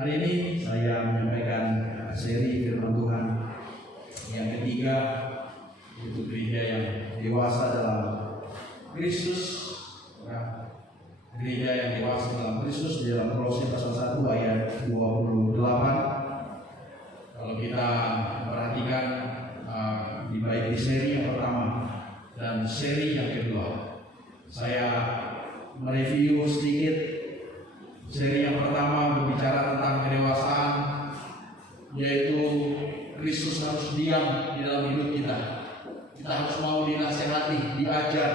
Hari ini saya menyampaikan seri firman Tuhan yang ketiga, yaitu gereja yang dewasa dalam Kristus. Gereja yang dewasa dalam Kristus di dalam Kolose pasal 1 ayat 28. Kalau kita perhatikan baik di seri yang pertama dan seri yang kedua, saya mereview sedikit. Seri yang pertama berbicara tentang kedewasaan, yaitu Kristus harus diam di dalam hidup kita. Kita harus mau dinasehati, diajar,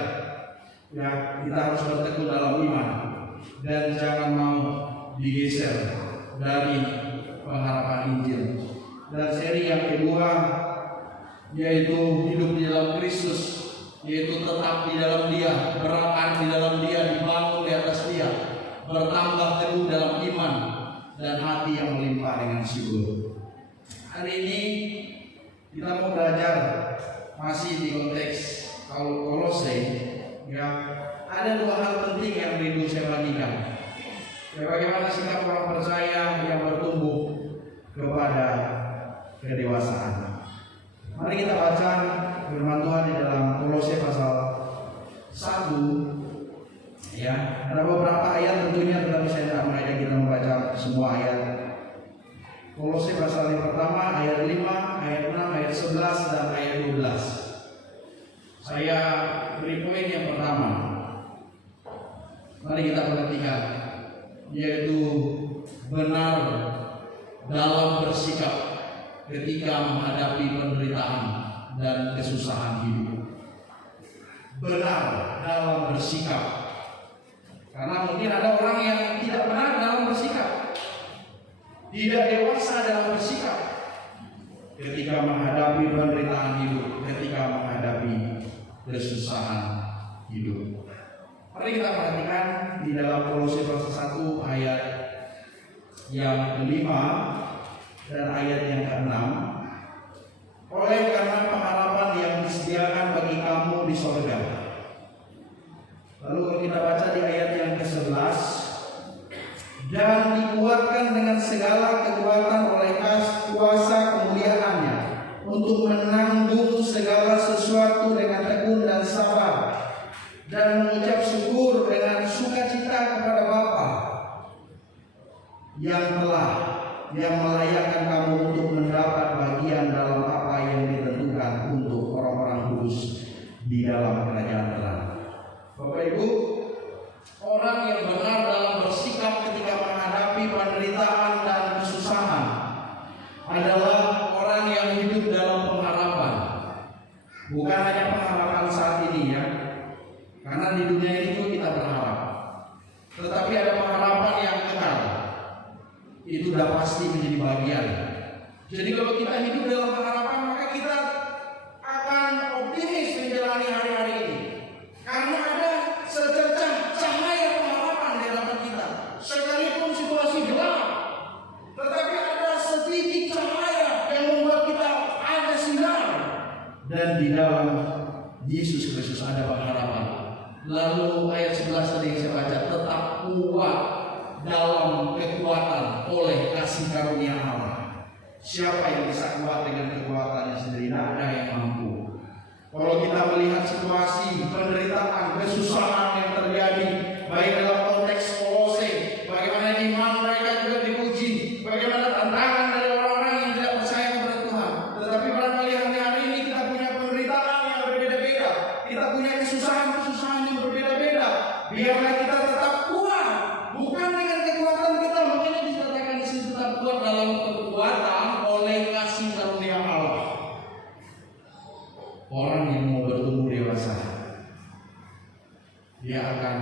ya, kita harus bertekun dalam iman dan jangan mau digeser dari pengharapan Injil. Dan seri yang kedua yaitu hidup di dalam Kristus, yaitu tetap di dalam Dia, berakar di dalam Dia, dibangun di atas Dia, bertambah teguh dalam iman dan hati yang melimpah dengan syukur. Hari ini kita mau belajar masih di konteks Kolose, ya. Ada dua hal penting yang rindu saya bagikan. Ya, bagaimana sikap orang percaya yang bertumbuh kepada kedewasaan. Mari kita baca firman Tuhan di dalam Kolose pasal 1. Ya, ada beberapa ayat tentunya, tetapi saya tidak mengajak kita membaca semua ayat. Kolose pasal yang pertama ayat 5, ayat 6, ayat 11 dan ayat 12. Saya beri poin yang pertama. Mari kita perhatikan, yaitu benar dalam bersikap ketika menghadapi penderitaan dan kesusahan hidup. Benar dalam bersikap. Karena mungkin ada orang yang tidak benar dalam bersikap, tidak dewasa dalam bersikap ketika menghadapi penderitaan hidup, ketika menghadapi kesusahan hidup. Mari kita perhatikan di dalam Kolose pasal 1 ayat yang kelima dan ayat yang keenam. Oleh karena pengharapan yang disediakan bagi kamu di sorga. Lalu kalau kita baca di ayat yang ke-11, dan dikuatkan dengan segala kekuatan oleh kuasa kemuliaannya untuk menanggung segala sesuatu dengan tekun dan sabar, dan mengucap syukur dengan sukacita kepada Bapa yang melayakkan kamu untuk mendapat bagian dalam apa yang ditentukan untuk orang-orang kudus di dalam kerajaan Allah. Bapak Ibu, orang yang benar dalam bersikap ketika menghadapi penderitaan dan kesusahan adalah orang yang hidup dalam pengharapan. Bukan hanya pengharapan saat ini, ya, karena di dunia ini pun kita berharap, tetapi ada pengharapan yang kekal. Itu sudah pasti menjadi bagian. Jadi kalau kita hidup dalam pengharapan, maka kita akan optimis menjalani hari-hari ini, karena ada secercah cahaya pengharapan di hadapan kita. Sekalipun situasi gelap, tetapi ada sedikit cahaya yang membuat kita ada sinar. Dan di dalam Yesus Kristus ada pengharapan. Lalu ayat 11 tadi saya baca, tetap kuat dalam kekuatan oleh kasih karunia Allah. Siapa yang bisa kuat dengan kekuatannya sendiri? Tidak ada yang mampu. Kalau kita melihat situasi penderitaan, kesusahan yang terjadi, baik dalam konteks Kolose, bagaimana iman mereka juga diuji, bagaimana tantangan dari orang-orang yang tidak percaya kepada Tuhan. Tetapi barangkali hari ini kita punya penderitaan yang berbeda-beda, kita punya kesusahan yang berbeda-beda. Biarlah kita tetap kuat, bukan dengan kekuatan kita, makanya dikatakan di sini tetap kuat dalam kekuatan oleh kasih karunia Allah. Orang yang mau bertumbuh dewasa, dia akan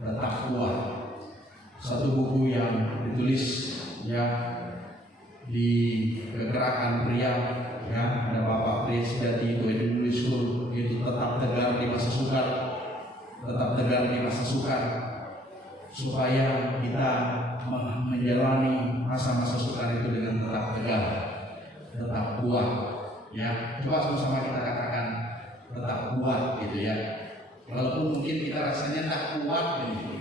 tetap kuat. Satu buku yang ditulis, ya, di Kegerakan Pria, ya, ada Bapak Presiden itu menulis itu tetap tegar di masa sukar, tetap tegar di masa sukar, supaya kita menjalani masa-masa sukar itu dengan tetap tegar, tetap kuat. Ya, coba sama-sama kita katakan tetap kuat, gitu ya. Walaupun mungkin kita rasanya tak kuat, gitu,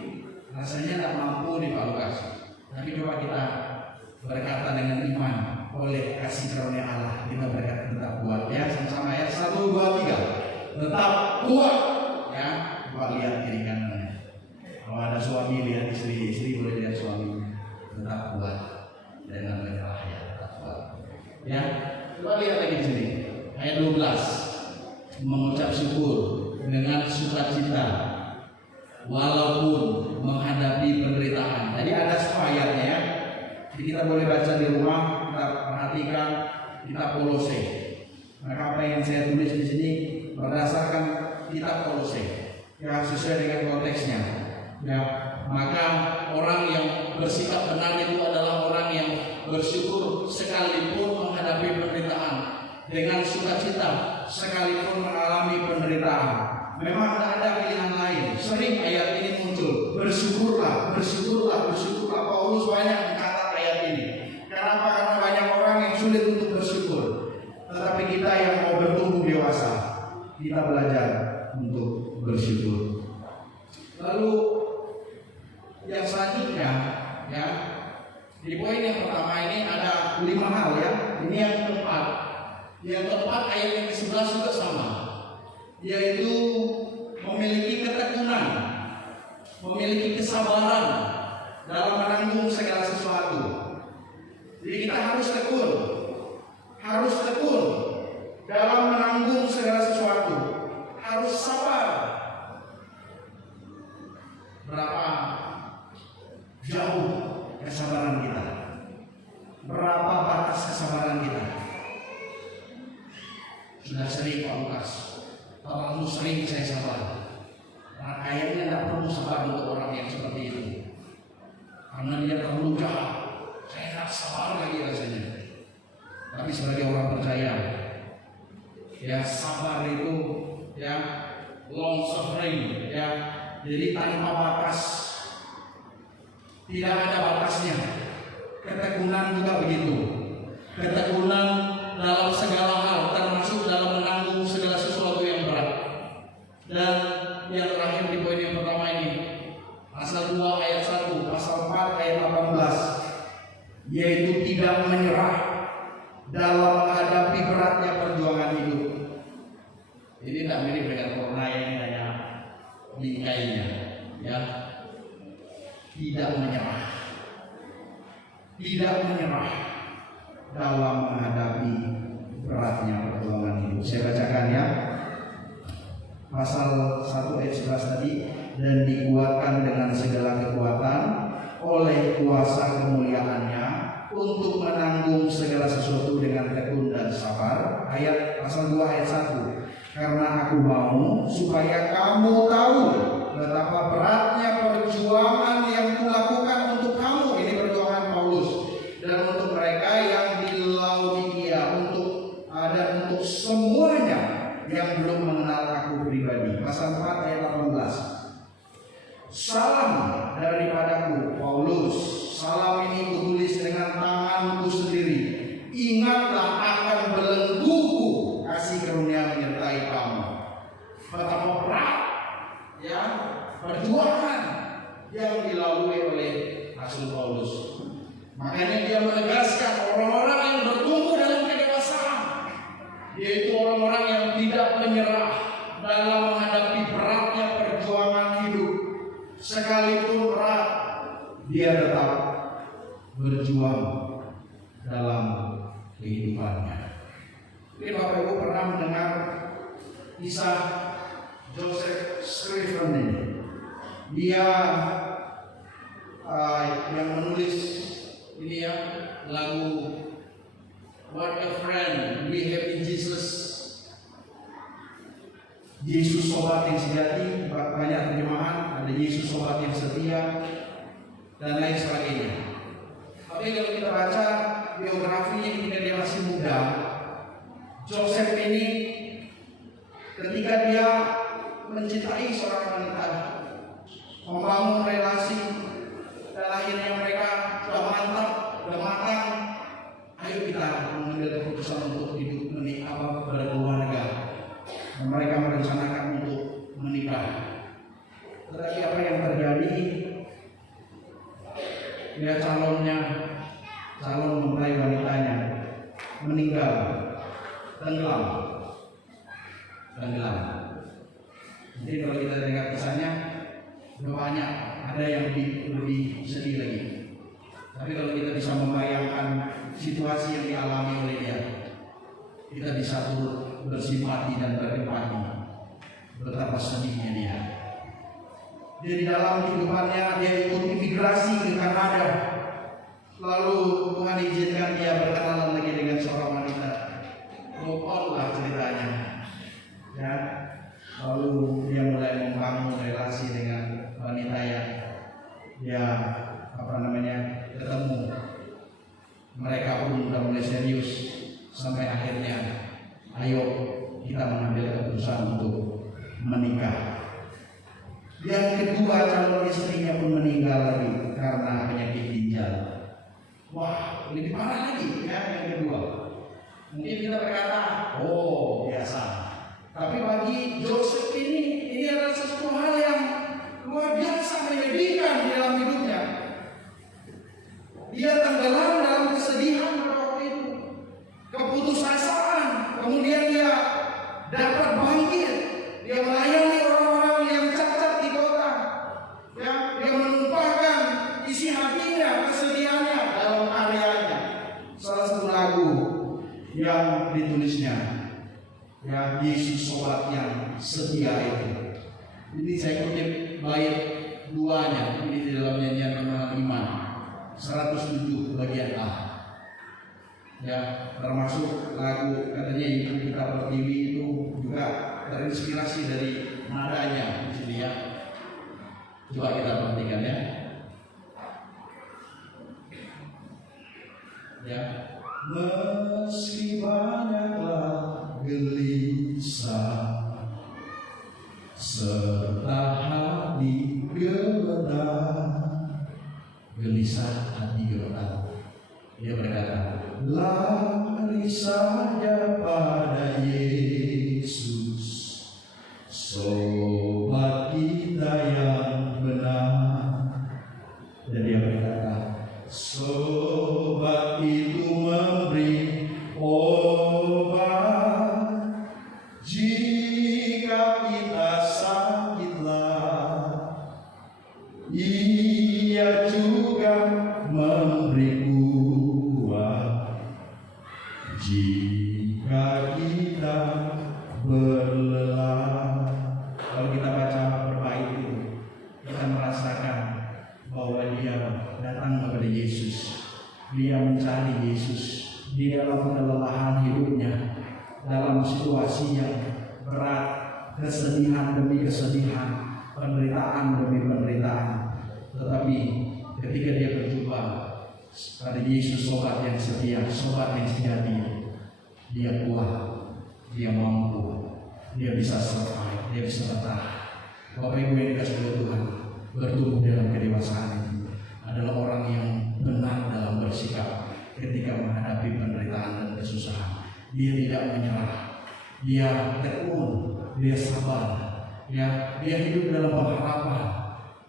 rasanya tak mampu di Pak Lukas, tapi coba kita berkata dengan iman oleh kasih karunia Allah kita berkata tetap kuat ya. Sama-sama ya, 1, 2, 3 tetap kuat ya. Coba lihat kiri kanannya. Kalau ada suami lihat istri, istri boleh lihat suaminya. Tetap kuat dengan menyerah ya, tetap kuat ya. Coba lihat lagi di sini ayat 12, mengucap syukur dengan sukacita walaupun menghadapi penderitaan. Jadi ada ayatnya ya. Jadi kita boleh baca di rumah, kita perhatikan kitab Kolose. Maka apa yang saya tulis di sini berdasarkan kitab Kolose, ya sesuai dengan konteksnya. Ya, maka orang yang bersikap benar itu adalah orang yang bersyukur sekalipun menghadapi penderitaan, dengan sukacita sekalipun mengalami penderitaan. Memang tidak ada pilihan lain. Sering ayat ini muncul, bersyukurlah, bersyukurlah, bersyukurlah. Paulus banyak mencatat ayat ini. Kenapa? Karena banyak orang yang sulit untuk bersyukur. Tetapi kita yang mau bertumbuh dewasa, kita belajar untuk bersyukur. Lalu yang selanjutnya, ya, di poin yang pertama ini ada 5 hal ya. Ini yang keempat. Yang keempat ayat yang ke-11 juga sama, yaitu memiliki ketekunan, memiliki kesabaran dalam menanggung segala sesuatu. Jadi kita harus tekun dalam menanggung segala sesuatu, harus sabar. Berapa jauh kesabaran kita? Berapa batas kesabaran kita? Sudah sering Pak Lukas, terlalu sering saya sabar. Nah, kayaknya tidak perlu sabar untuk orang yang seperti itu, karena dia terlalu jahat. Saya tidak sabar lagi rasanya. Tapi sebagai orang percaya, ya sabar itu ya long suffering ya. Jadi tanpa batas, tidak ada batasnya. Ketekunan juga begitu. Ketekunan dalam segala hal, termasuk dalam menanggung segala sesuatu yang berat. Dan yang terakhir di poin yang pertama ini, pasal 2 ayat 1, pasal 4 ayat 18, yaitu tidak menyerah dalam menghadapi beratnya perjuangan hidup. Ini tidak mirip dengan corona yang kayak bingkainya, ya. Tidak menyerah dalam menghadapi beratnya perjuangan hidup. Saya bacakan ya, pasal 1 ayat 11 tadi, dan dikuatkan dengan segala kekuatan oleh kuasa kemuliaannya untuk menanggung segala sesuatu dengan tekun dan sabar. Ayat pasal 2 ayat 1, karena aku mau supaya kamu tahu betapa beratnya perjuangan yang kulakukan untuk kamu. Ini perjuangan Paulus dan untuk mereka yang di Laodikia, dan untuk semuanya yang belum mengenal aku pribadi. Pasal 4 ayat 18, salam daripadaku Paulus. Salam ini kutulis dengan tanganku sendiri. Ingatlah akan belengguku kasih karunia menyertai kamu. Betapa berat ya perjuangan yang dilalui oleh Rasul Paulus. Makanya dia menegaskan orang-orang yang bertumbuh dalam kedewasaan, yaitu orang-orang yang tidak menyerah dalam menghadapi beratnya perjuangan hidup. Sekalipun berat, dia tetap berjuang dalam kehidupannya. Ini Bapak Ibu pernah mendengar kisah Joseph Scriven ini. Dia yang menulis ini ya, lagu What a Friend We Have in Jesus. Yesus sobat yang sejati, banyak terjemahan, ada Yesus sobat yang setia, dan lain sebagainya. Tapi kalau kita baca biografinya ketika dia masih muda, Joseph ini ketika dia mencintai seorang wanita, membangun relasi, dan akhirnya mereka sudah mantap, sudah matang, ayo kita mengambil keputusan untuk hidup berkeluarga. Dan mereka merencanakan untuk menikah. Tetapi apa yang terjadi? Dia calonnya calon mempelai wanitanya meninggal, tenggelam. Jadi kalau kita dengar kisahnya, banyak ada yang lebih sedih lagi. Tapi kalau kita bisa membayangkan situasi yang dialami oleh dia, kita bisa turut bersimpati dan berempati betapa sedihnya dia. Dia di dalam kehidupannya dia ikut imigrasi ke Kanada. Lalu Tuhan izinkan dia berkenalan lagi dengan seorang wanita. Lah ceritanya. Ya. Lalu dia mulai membangun relasi dengan wanita yang dia ketemu. Mereka pun sudah mulai serius sampai akhirnya ayo kita mengambil keputusan untuk menikah. Yang kedua, calon istrinya pun meninggal lagi karena penyakit ginjal. Wah, lebih parah lagi ya yang kedua. Mungkin kita berkata, oh biasa. Tapi bagi Joseph ini adalah sesuatu hal yang luar biasa, menyedihkan di dalam hidupnya. Dia tenggelam dalam kesedihan pada waktu itu, keputusasaan. Kemudian dia dapat bangkit. Dia melayani orang-orang yang cacat di kota. Ya, dia menumpahkan isi hatinya, kesedihannya dalam karyanya. Salah satu lagu yang ditulisnya, ya, Yesus sobat yang setia itu. Ini saya kutip bait duanya, ini di dalam nyanyian Kemenangan Iman 107 bagian A. Ya, termasuk lagu katanya Ibu Kita Pertiwi itu juga terinspirasi dari nadanya di sini ya. Coba kita perhatikan ya. Ya. Meski banyaklah gelisah serta hati gemetar, dia berkata, lari saja pada Yesus, sobat kita yang benar. Dan dia berkata, sobat itu memberi obat jika kita sakitlah, ia juga memberi kuat jika kita berlelah. Kalau kita baca berbait itu, kita merasakan bahwa dia datang kepada Yesus, dia mencari Yesus di dalam kelelahan hidupnya, dalam situasi yang berat, kesedihan demi kesedihan, penderitaan demi penderitaan. Tetapi ketika dia berjumpa pada Yesus, sobat yang setia, sobat yang sejati, dia kuat, dia mampu, dia bisa survive, dia bisa bertahan. Bapak Ibu yang dikasihi oleh Tuhan, bertumbuh dalam kedewasaan itu adalah orang yang benar dalam bersikap ketika menghadapi penderitaan dan kesusahan. Dia tidak menyerah, dia tekun, dia sabar, ya, dia hidup dalam pengharapan,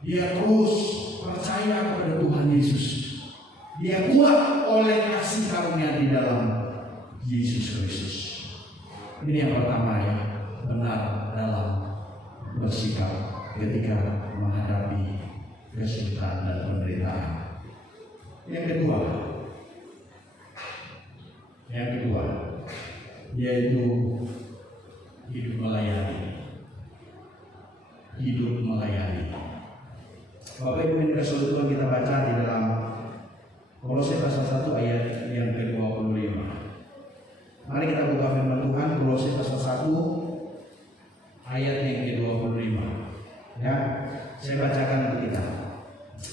dia terus percaya kepada Tuhan Yesus. Dia kuat oleh kasih karunia di dalam Yesus Kristus. Ini yang pertama ya, benar dalam bersikap ketika menghadapi kesulitan dan penderitaan. Yang kedua, yaitu hidup melayani. Bapak Ibu yang dikasihi Tuhan, kita baca di dalam Kolose pasal 1 ayat yang ke-25. Mari kita buka firman Tuhan, Kolose pasal 1 ayat yang ke-25. Ya, saya bacakan untuk kita.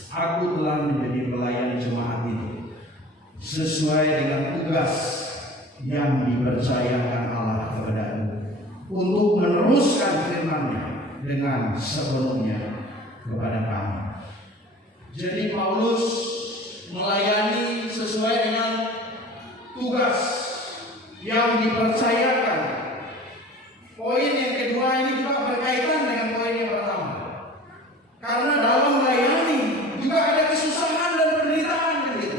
Aku telah menjadi pelayan jemaat itu sesuai dengan tugas yang dipercayakan Allah kepadaku untuk meneruskan firman-Nya dengan sepenuhnya kepada kamu. Jadi Paulus melayani sesuai dengan tugas yang dipercayakan. Poin yang kedua ini juga berkaitan dengan poin yang pertama. Karena dalam melayani juga ada kesusahan dan penderitaan gitu.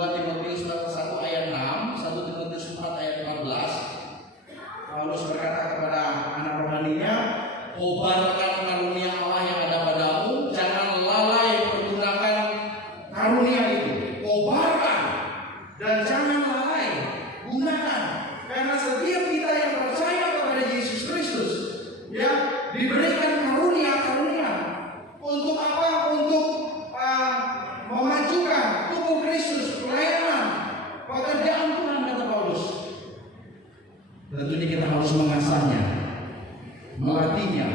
2 Timotius 1 ayat 6, 1 Timotius 4 ayat 14. Paulus berkata kepada anak rohaninya, kobarkan karunia Allah yang ada padamu, jangan lalai pergunakan karunia itu. Kobarkan dan jangan lalai gunakan, karena setiap kita yang percaya kepada Yesus Kristus, ya, diberikan karunia-karunia. Untuk apa? Untuk memajukan tubuh Kristus, pelayanan, pekerjaan Tuhan, kata Paulus. Tentunya kita harus mengasahnya, melatihnya,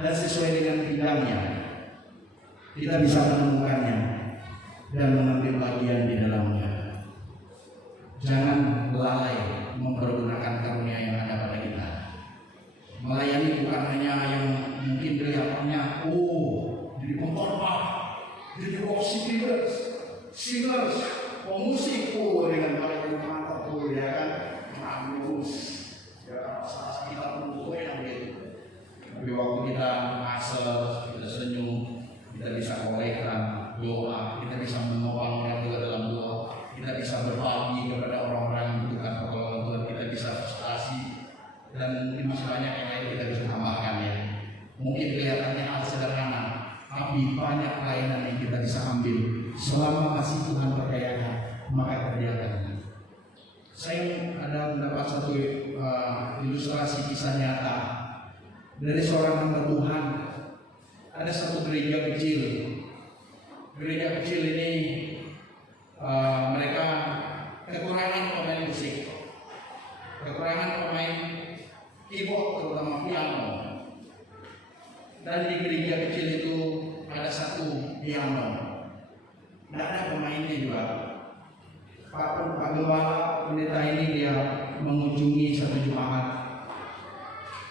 dan sesuai dengan bidangnya kita bisa menemukannya dan mengambil bagian di dalamnya. Jangan lalai mempergunakan karunia yang ada pada kita. Melayani bukan hanya yang mungkin kelihatannya jadi pengkhotbah, jadi worship leaders, singers, pemusik dengan balik mantap ya kan, bagus ya, salah kita pun yang gitu. Tapi waktu kita asal, kita senyum, kita bisa kolektan doa, kita bisa menopang orang juga dalam doa, kita bisa berbagi kepada orang-orang yang membutuhkan pertolongan Tuhan, kita bisa frustasi, dan mungkin masih banyak yang lain kita bisa tambahkan ya. Mungkin kelihatannya hal sederhana, tapi banyak pelayanan yang kita bisa ambil selama masih Tuhan percayakan, maka kerjakan. Saya ada mendapat satu ilustrasi kisah nyata dari seorang hamba Tuhan. Ada satu gereja kecil. Gereja kecil ini mereka kekurangan pemain musik, kekurangan pemain keyboard, terutama piano. Dan di gereja kecil itu ada satu piano, tidak ada pemainnya juga. Pak Gembala pendeta ini dia mengunjungi satu jemaat.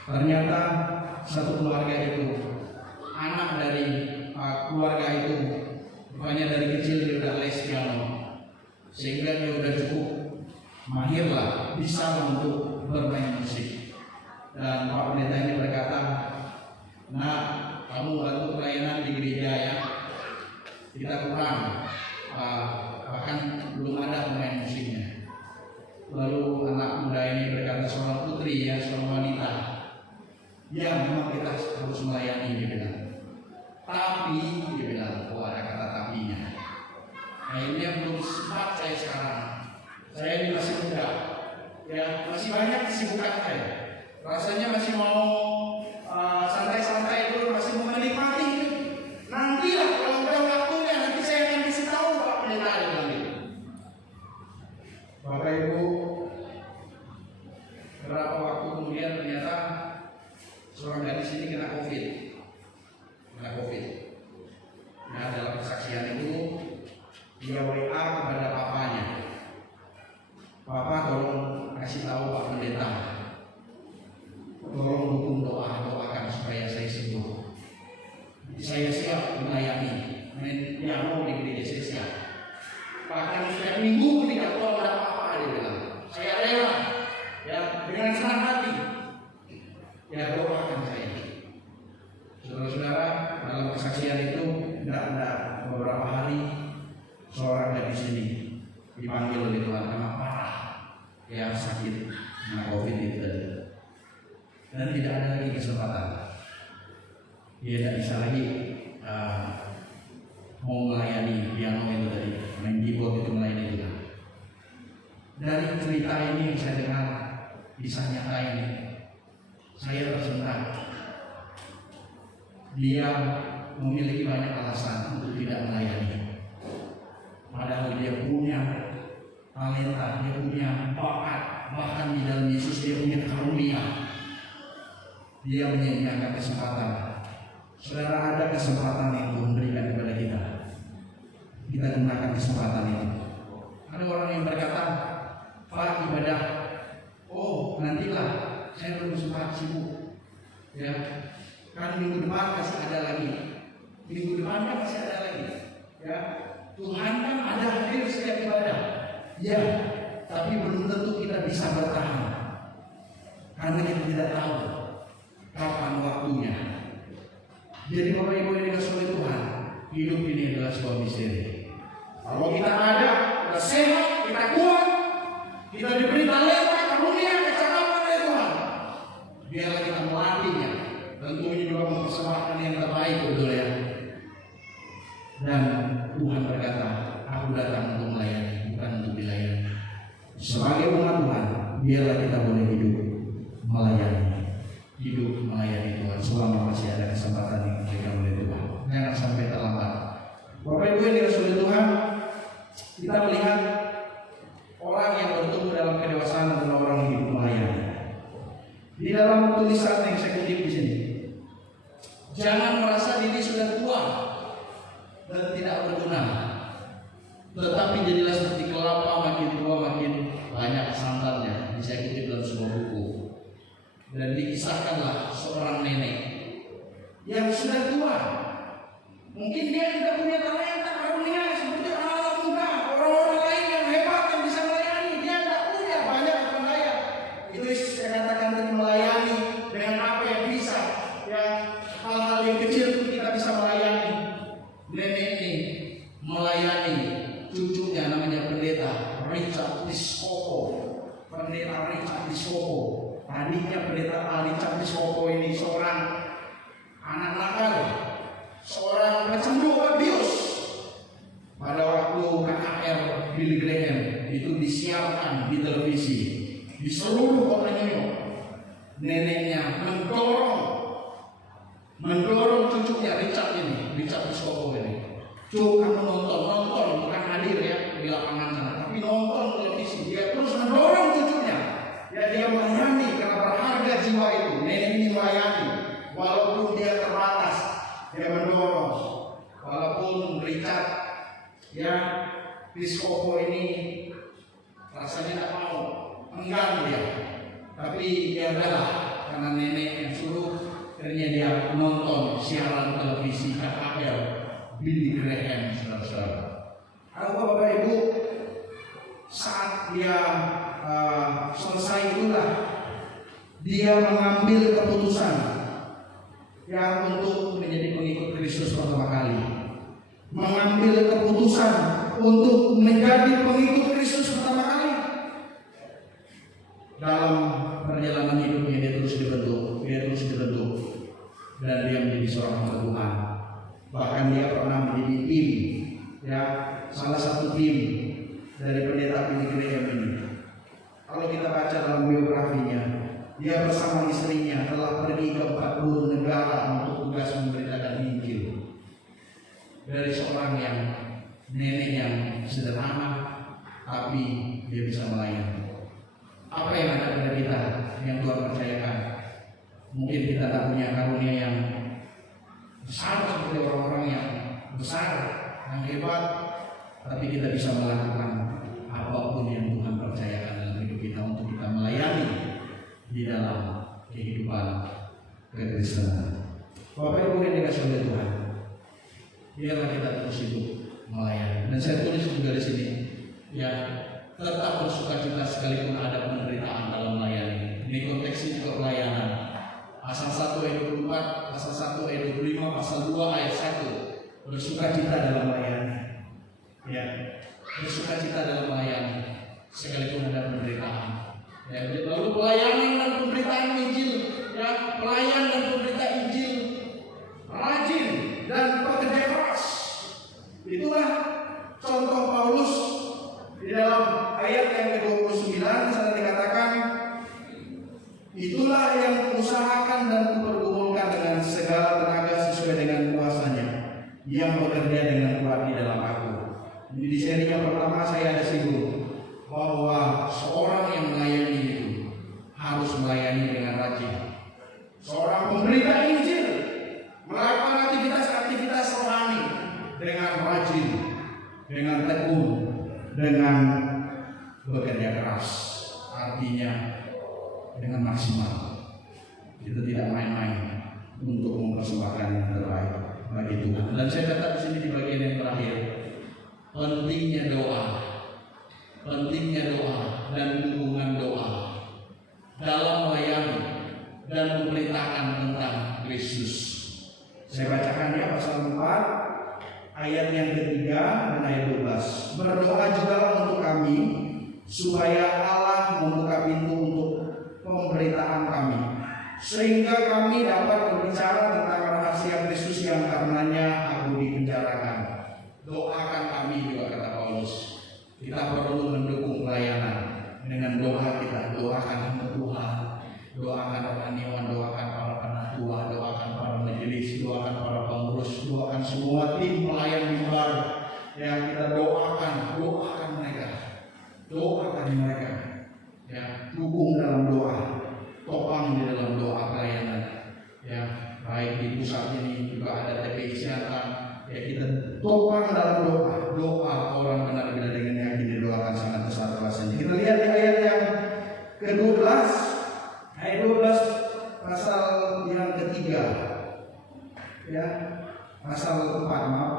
Ternyata satu keluarga itu, anak dari keluarga itu, bukannya dari kecil dia udah les piano, sehingga dia udah cukup mahir lah, bisa untuk bermain musik. Dan Pak pendeta ini berkata, nah, kamu bantu pelayanan di gereja ya, kita kurang, bahkan belum ada pemain musiknya. Lalu anak muda ini berkata, seorang putri ya, seorang wanita, ya memang kita harus melayani, dia bilang. Tapi dia bilang, ada kata tapinya. Akhirnya belum sempat saya sekarang. Saya ini masih muda, ya masih banyak kesibukan saya. Rasanya masih mau santai-santai dulu, masih mau menikmati itu. Nantilah kalau udah waktunya, nanti saya akan kasih tahu Pak pendeta nanti. Bapak Ibu, beberapa waktu kemudian ternyata seorang gadis ini kena COVID. Nah, dalam kesaksian itu dia WA kepada papanya. Papa tolong kasih tahu Pak pendeta, tolong dukung doakan supaya saya sembuh. Saya siap melayani, main piano di gereja saya siap. Bahkan setiap minggu tidak tahu ada apa-apa, dia bilang. Saya rela, ya dengan senang hati. Ya doakan saya. Saudara-saudara, dalam kesaksian itu tidak ada beberapa hari seorang gadis ini dipanggil oleh Tuhan karena parah, ya sakit, karena COVID itu tadi. Dan tidak ada lagi kesempatan. Dia tidak bisa lagi mau melayani piano itu tadi, main keyboard itu melayani Tuhan. Dari cerita ini saya dengar kisah nyata ini, saya tersentak. Dia memiliki banyak alasan untuk tidak melayani. Padahal dia punya talenta, dia punya bakat, bahkan di dalam Yesus dia punya karunia. Dia menyediakan kesempatan. Saudara, ada kesempatan yang Tuhan berikan kepada kita. Kita gunakan kesempatan itu. Ada orang yang berkata, Pak ibadah, nantilah, saya belum sempat sibuk. Ya, kan minggu depan masih ada lagi. Minggu depan kan masih ada lagi. Ya, Tuhan kan ada hadir setiap ibadah. Ya, tapi belum tentu kita bisa bertahan. Karena kita tidak tahu kapan waktunya. Jadi Bapak Ibu yang dikasihi oleh Tuhan, hidup ini adalah sebuah misteri. Kalau kita ada biarlah kita boleh hidup melayani Tuhan selama masih ada kesempatan yang diberikan oleh Tuhan. Jangan sampai terlambat. Bapak Ibu yang dikasihi Tuhan, kita melihat orang yang bertumbuh dalam kedewasaan adalah orang yang hidup melayani. Di dalam tulisan yang saya kutip di sini, jangan merasa diri sudah tua dan tidak berguna, tetapi jadilah seperti kelapa, makin tua makin banyak santannya. Ini saya kutip dalam sebuah buku. Dan dikisahkanlah seorang nenek yang sudah tua. Mungkin dia tidak punya talenta karunia seperti orang muda, orang-orang lain yang hebat yang bisa melayani. Dia tidak punya banyak kepandaian. Itu saya katakan tadi, melayani dengan apa yang bisa. Ya, hal-hal yang kecil kita bisa melayani. Nenek ini melayani cucunya, namanya pendeta Richard Piscopo. Pendeta Richard Piscopo. Adiknya pendeta Richard Piscopo ini seorang anak nakal, seorang pecandu bius. Pada waktu KKR Billy Graham itu disiarkan di televisi di seluruh kota New York, neneknya mendorong cucunya Richard Piscopo ini. Cuk, kamu nonton bukan hadir ya di lapangan sana, tapi nonton televisi. Dia terus mendorong cucunya. Ya, dia melayani karena berharga jiwa itu. Nenek ini melayani walaupun dia terbatas. Dia mendorong. Walaupun Richard Piscopo ini rasanya tidak mau, enggan dia. Tapi ya udahlah, karena nenek yang suruh, akhirnya dia nonton siaran televisi KKR Billy Graham, saudara-saudara. Bapak Ibu, saat dia selesai itulah dia mengambil keputusan untuk menjadi pengikut Kristus pertama kali. Mengambil keputusan untuk menjadi pengikut Kristus pertama kali. Dalam perjalanan hidupnya dia terus dibentuk, dan dia menjadi seorang hamba Tuhan. Bahkan dia pernah menjadi tim, salah satu tim dari pendeta Billy Graham ini. Kalau kita baca dalam biografinya, dia bersama istrinya telah pergi ke 40 negara untuk tugas memberitakan Injil. Dari seorang yang nenek yang sederhana, tapi dia bisa melayani. Apa yang ada pada kita yang Tuhan percayakan? Mungkin kita tak punya karunia yang besar seperti orang-orang yang besar, yang hebat, tapi kita bisa melakukan apapun yang Tuhan percayakan dalam hidup kita untuk kita melayani di dalam kehidupan kekristenan. Bapak Ibu yang dikasihi oleh Tuhan, biarlah kita terus hidup melayani. Dan saya tulis juga di sini, tetap bersukacita sekalipun ada penderitaan dalam melayani. Ini konteksnya juga pelayanan. Pasal 1 ayat 24, pasal 1 ayat 25, pasal 2 ayat 1. Bersukacita dalam melayani. Bersukacita dalam melayani sekalipun ada penderitaan. Lalu pelayanan dan pemberitaan Injil, pelayan dan pemberita Injil rajin dan pekerja keras. Itulah contoh Paulus di dalam ayat yang ke-29 sana dikatakan, itulah yang usahakan dan mempergumulkan dengan segala tenaga sesuai dengan kuasanya, yang bekerja dengan kuat di dalam aku. Di seri yang pertama saya ada singgung bahwa seorang yang melayani itu harus melayani dengan rajin. Seorang pemberita Injil melakukan aktivitas rohani dengan rajin, dengan tekun, dengan bekerja keras. Artinya dengan maksimal. Kita tidak main-main untuk mempersembahkan yang terbaik bagi Tuhan. Dan saya katakan di sini di bagian yang terakhir, pentingnya doa dan dukungan doa dalam melayani dan memberitakan tentang Kristus. Saya bacakan pasal 4 ayat yang ketiga dan ayat 12. Berdoa juga untuk kami supaya Allah membuka pintu untuk pemberitaan kami, sehingga kami dapat berbicara tentang rahasia Kristus yang karenanya aku dipenjarakan. Doakan kami juga, kata Paulus. Kita perlu mendukung pelayanan dengan doa kita. Doakan doakan mereka. Ya, dukung dalam doa, topang di dalam doa pelayanan. Ya, baik di pusat ini juga ada TPI kesehatan. Ya, kita topang dalam doa orang benar-benar dengan yakin didoakan sangat besar kuasanya. Kita lihat di ayat yang ke-12, ayat 12 pasal yang ketiga. Ya, pasal 4, maaf.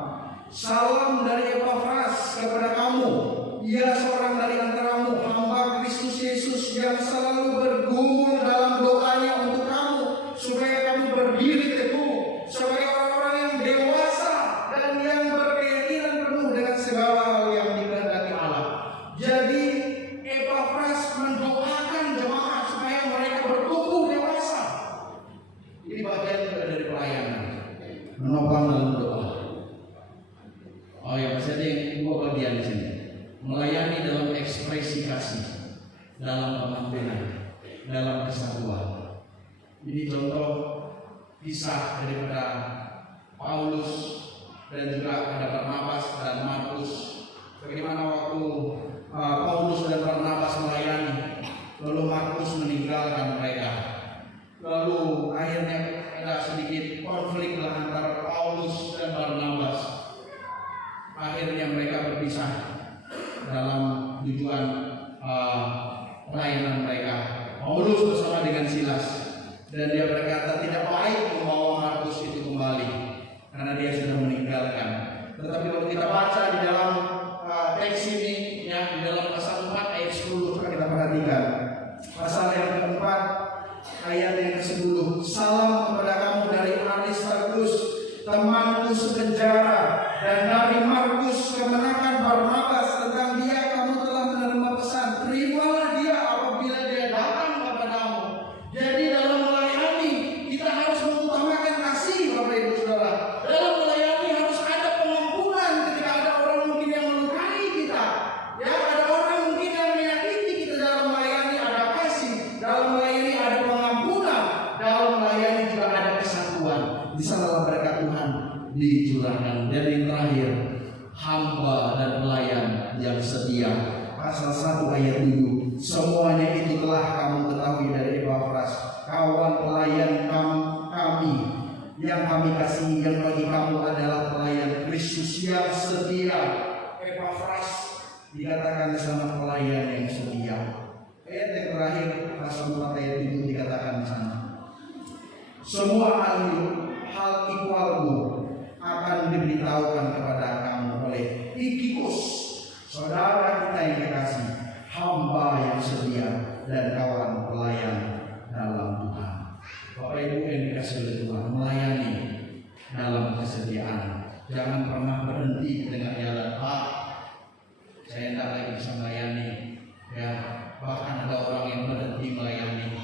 Salam dari Epafras kepada kamu. Ia seorang dari antaramu, hamba Kristus Yesus yang selalu bergumul dalam doanya untuk kamu, supaya kamu berdiri teguh sebagai orang-orang yang dewasa dan yang berkeyakinan penuh dengan segala hal yang dikehendaki Allah. Jadi Epafras mendoakan jemaat supaya mereka bertumbuh dewasa. Ini bagian dari pelayanan, menopang dalam doa. Oh ya, jadi dua bagian di sini. Melayani dalam ekspresi kasih, dalam pengampunan, dalam kesatuan. Ini contoh kisah daripada Paulus dan juga ada Barnabas dan Markus. Bagaimana waktu Paulus dan Barnabas melayani, lalu Markus meninggalkan mereka. Lalu akhirnya ada sedikit konflik antara Paulus dan Barnabas. Akhirnya mereka berpisah dalam tujuan pelayanan mereka. Paulus bersama dengan Silas, dan dia berkata tidak baik membawa Markus itu kembali karena dia sudah meninggalkan. Tetapi kalau kita baca di dalam teks ini, ya, di dalam pasal 4 ayat 10, coba kita perhatikan. Pasal yang keempat ayat yang ke-10. Salam kepada kamu dari Aristarkus, temanku sepenjara, dan dari Markus kemenakan Barnabas. Tentang dia kamu telah menerima pesan, terimalah dia apabila dia datang kepadamu. Jadi dalam melayani kita harus mengutamakan kasih, Bapak Ibu Saudara. Dalam melayani harus ada pengampunan ketika ada orang mungkin yang melukai kita. Ya, ada orang mungkin yang menyakiti kita. Dalam melayani ada kasih, dalam melayani ada pengampunan, dalam melayani juga ada kesatuan. Di sanalah berkat Tuhan dicurahkan. Dan yang terakhir, hamba dan pelayan yang setia. Pasal 1 ayat 7. Semuanya itu telah kamu ketahui dari Epafras, kawan pelayan kami yang kami kasihi, yang bagi kamu adalah pelayan Kristus yang setia. Epafras dikatakan sama pelayan yang setia. Ayat yang terakhir pasal 4 ayat 7 dikatakan di sana, semua hal ikhwalku akan diberitahukan kepada kamu oleh Tikhikus, saudara kita yang kekasih, hamba yang setia dan kawan pelayan dalam Tuhan. Bapak Ibu yang dikasih oleh Tuhan, melayani dalam kesetiaan. Jangan pernah berhenti dengan jalan, Pak, saya tidak lagi bisa melayani. Ya, bahkan ada orang yang berhenti melayani.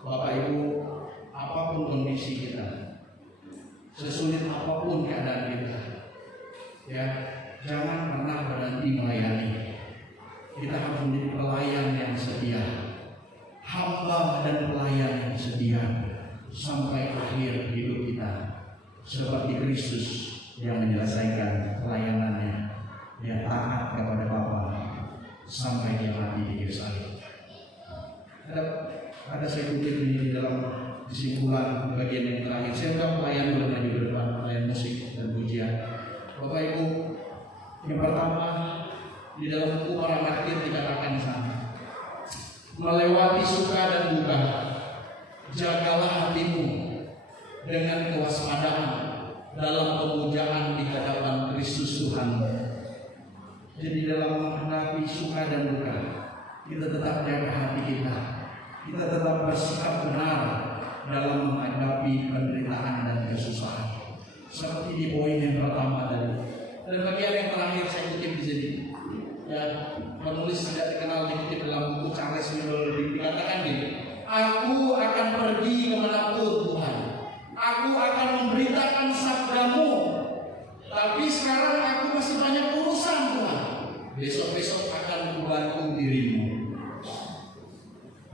Bapak Ibu, apapun kondisi kita, sesulit apapun keadaan kita, ya, jangan pernah berhenti melayani. Kita harus menjadi pelayan yang setia, hamba dan pelayan yang setia sampai akhir hidup kita, seperti Kristus yang menyelesaikan pelayanannya, dia taat kepada Bapa sampai dia mati di kayu salib. Ada saya kutip ini di dalam kesimpulan bagian yang terakhir. Saya udah pelayan boleh maju ke depan, pelayan musik dan pujian. Bapak Ibu, yang pertama di dalam buku para martir dikatakan sana, melewati suka dan duka, jagalah hatimu dengan kewaspadaan dalam pemujaan di hadapan Kristus Tuhan. Jadi dalam menghadapi suka dan duka, kita tetap jaga hati kita. Kita tetap bersikap benar dalam menghadapi penderitaan dan kesusahan. Seperti di poin yang pertama tadi. Dan bagian yang terakhir saya kutip di sini. Ya, penulis tidak dikenal dikutip dalam buku Charles Miller dikatakan gini, aku akan pergi kemanapun Tuhan. Aku akan memberitakan sabdamu. Tapi sekarang aku masih banyak urusan Tuhan. Besok-besok akan membantu dirimu.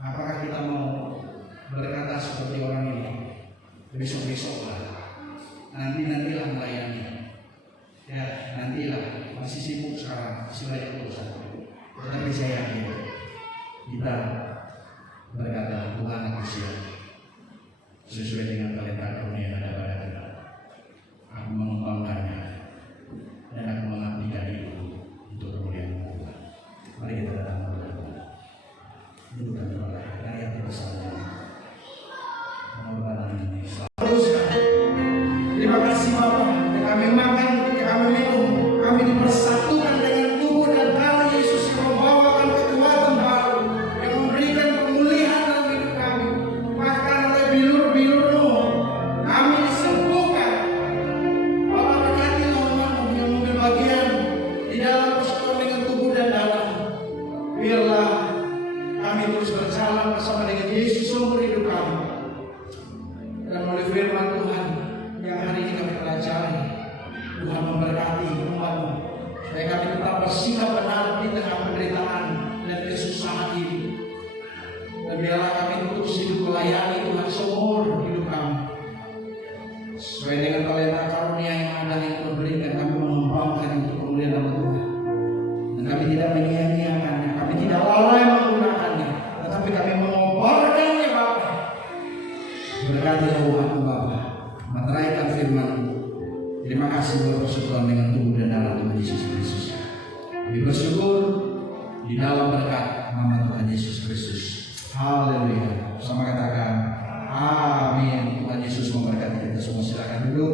Apakah kita mau berkata seperti orang ini? Besok-besok lah, nantilah melayani. Ya, nantilah. masih sibuk sekarang, masih banyak urusan. Tetapi saya yakin kita berkata Tuhan anak usia sesuai dengan talenta karunia yang ada pada kita. Aku mengembangkannya dan aku mengabdikan itu untuk kemuliaan Tuhan. Mari kita datang kepada Tuhan. Dudukkan doa dari hati bersama. Terima kasih Bapa, yang kami makan, yang kami minum, kami dipersatukan dengan tubuh dan darah Yesus yang membawakan kekuatan baru, yang memberikan pemulihan dalam hidup kami. Bahkan oleh bilur-bilur-Mu, kami disembuhkan. Bapa berkati teman-teman yang mengambil bagian di dalam persekutuan dengan tubuh dan darah. Biarlah kami terus berjalan bersama dengan Yesus seumur hidup kami. Dan oleh firman Tuhan yang hari ini kami pelajari, Tuhan memberkati umat-Mu supaya kami tetap bersikap benar di tengah penderitaan dan kesusahan ini. Dan biarlah kami terus hidup melayani Tuhan seumur hidup kami. Sesuai dengan talenta karunia yang ada yang Tuhan berikan, kami mengembangkan untuk kemuliaan nama Tuhan. Dan kami tidak menyia-nyiakannya, kami tidak lalai menggunakannya, tetapi kami mengobarkannya Bapa. Berkati Tuhan Bapa, meteraikan firman-Mu. Terima kasih buat persekutuan dengan tubuh dan darah Tuhan Yesus Kristus. Kami bersyukur di dalam berkat nama Tuhan Yesus Kristus. Haleluya. Sama katakan amin. Tuhan Yesus memberkati kita semua. Silakan duduk.